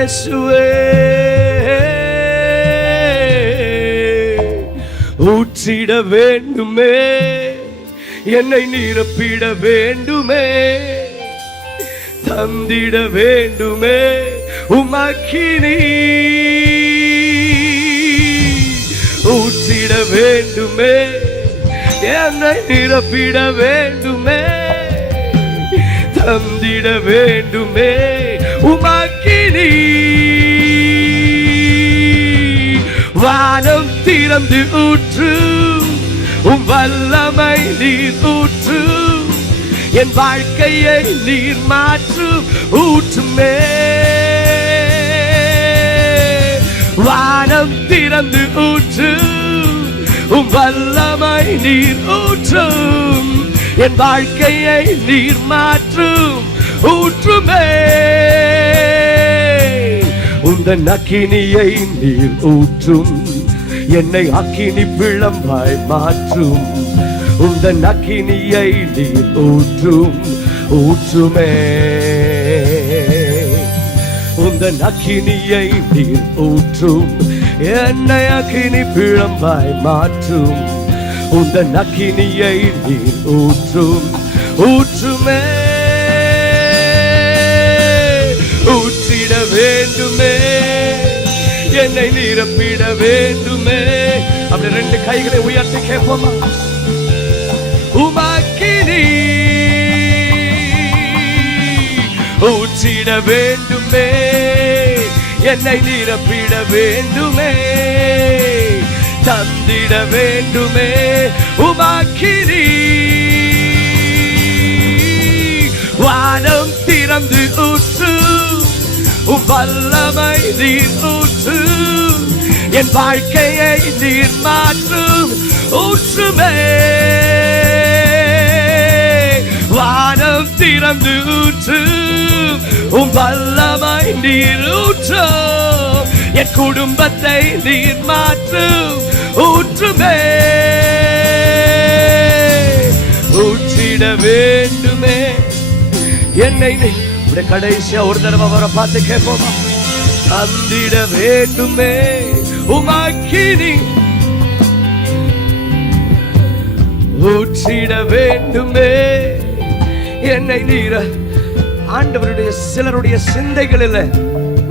இயேசுவே ஊற்றிட வேண்டுமே, என்னை நிரப்பிட வேண்டுமே, தந்திட வேண்டுமே உமக்கினி, ஊற்றிட வேண்டுமே, என்னை நிரப்பிட வேண்டுமே, தந்திட வேண்டுமே உமக்கினி. வானம் திறந்து ஊற்று, உம் வல்லமை நீர் ஊற்று, என் வாழ்க்கையை நீர் மாற்று ஊற்றுமே. வானம் திறந்து ஊற்று, உம் வல்லமை நீர் ஊற்றும், என் வாழ்க்கையை நீர் மாற்றும் ஊற்றுமே. உந்தன் அக்கினியை நீர் ஊற்றும், என்னை அக்கினி பிளம்பாய் மாற்றும். உந்தன் அக்கினியை நீர் ஊற்றும் ஊற்றுமே. உந்தன் அக்கினியை நீர் ஊற்றும், என்னை அக்கினி பிளம்பாய் மாற்றும். உந்தன் அக்கினியை நீர் ஊற்றும் ஊற்றுமே. ஊற்றிட வேண்டுமே, என்னை நிரப்பிட வேண்டுமே. அப்படி ரெண்டு கைகளை உயர்த்தி கேட்போமா? உமக்கினி ஊற்றிட வேண்டுமே, என்னை நிரப்பிட வேண்டுமே, தந்திட வேண்டுமே உமக்கினி. வானம் திறந்து ஊற்று, உம் வல்லமை நீர் ஊற்று, என் வாழ்க்கையை நீர் மாற்றும் ஊற்றுமே. வானம் திறந்து ஊற்று, உம் வல்லமை நீர் ஊற்று, என் குடும்பத்தை நீர் மாற்றும் ஊற்றுமே. ஊற்றிட வேண்டுமே, என்னை கடைசியா ஒரு தடவை வர பார்த்து கேட்போமா? தந்திட வேண்டுமே உமக்கினி, ஊற்றிட வேண்டுமே, என்னை நீர. ஆண்டவருடைய சிலருடைய சிந்தைகளில்,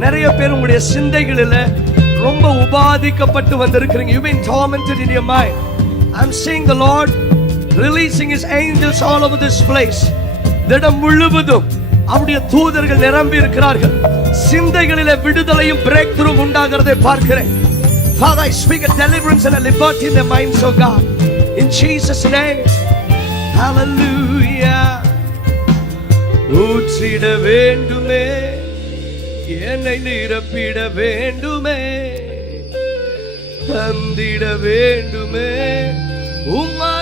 நிறைய பேர் உங்களுடைய சிந்தைகளில் ரொம்ப உபாதிக்கப்பட்டு வந்திருக்கிறீங்க. You've been tormented in your mind. I'm seeing the Lord releasing His angels all over this place. திடம் முழுவதும் அவருடைய தூதர்கள் நிரம்பி இருக்கிறார்கள். சிந்தைகளிலே விடுதலையும் பிரேக் த்ரூ உண்டாகிறதை பார்க்கிறேன். Father, I speak a deliverance and a liberty in their minds, oh God, in Jesus' name. Hallelujah. ஊற்றிட வேண்டுமே, என்னை நிரப்பிட வேண்டுமே, தந்திட வேண்டுமே உம்மா